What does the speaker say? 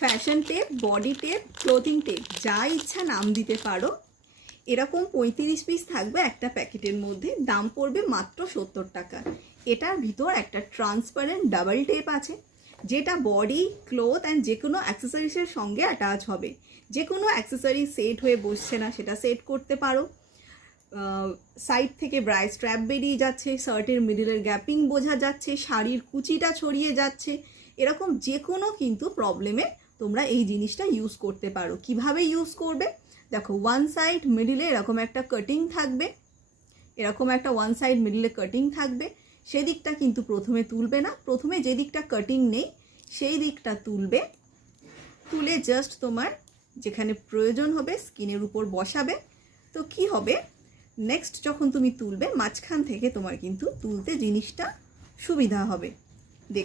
Fashion tape, body tape, clothing tape, যা ইচ্ছা নাম দিতে পারো। এরকম 35 পিস থাকবে একটা প্যাকেটের মধ্যে, দাম পড়বে মাত্র 70 টাকা। এটার ভিতর একটা ট্রান্সপারেন্ট ডাবল টেপ আছে, যেটা বডি, ক্লোথ অ্যান্ড যে কোনো অ্যাক্সেসরিজের সঙ্গে অ্যাটাচ হবে। যে কোনো অ্যাক্সেসরি সেট হয়ে বসছে না, সেটা সেট করতে পারো। সাইড থেকে ব্রাইট স্ট্র্যাপ বেরিয়ে যাচ্ছে, শার্টের মিডলের গ্যাপিং বোঝা যাচ্ছে, শাড়ির কুচিটা ছড়িয়ে যাচ্ছে, এরকম যে কোনো কিন্তু প্রবলেমে তোমরা এই জিনিসটা ইউজ করতে পারো। কিভাবে ইউজ করবে দেখো, ওয়ান সাইড মিডিলে এরকম একটা কাটিং থাকবে, এরকম একটা ওয়ান সাইড মিডিলে কাটিং থাকবে। সেদিকটা কিন্তু প্রথমে তুলবে না, প্রথমে যে দিকটা কাটিং নেই সেই দিকটা তুলবে। তুলে জাস্ট তোমার যেখানে প্রয়োজন হবে স্কিনের উপর বসাবে। তো কি হবে, নেক্সট যখন তুমি তুলবে মাঝখান থেকে তোমার কিন্তু তুলতে জিনিসটা সুবিধা হবে। দেখে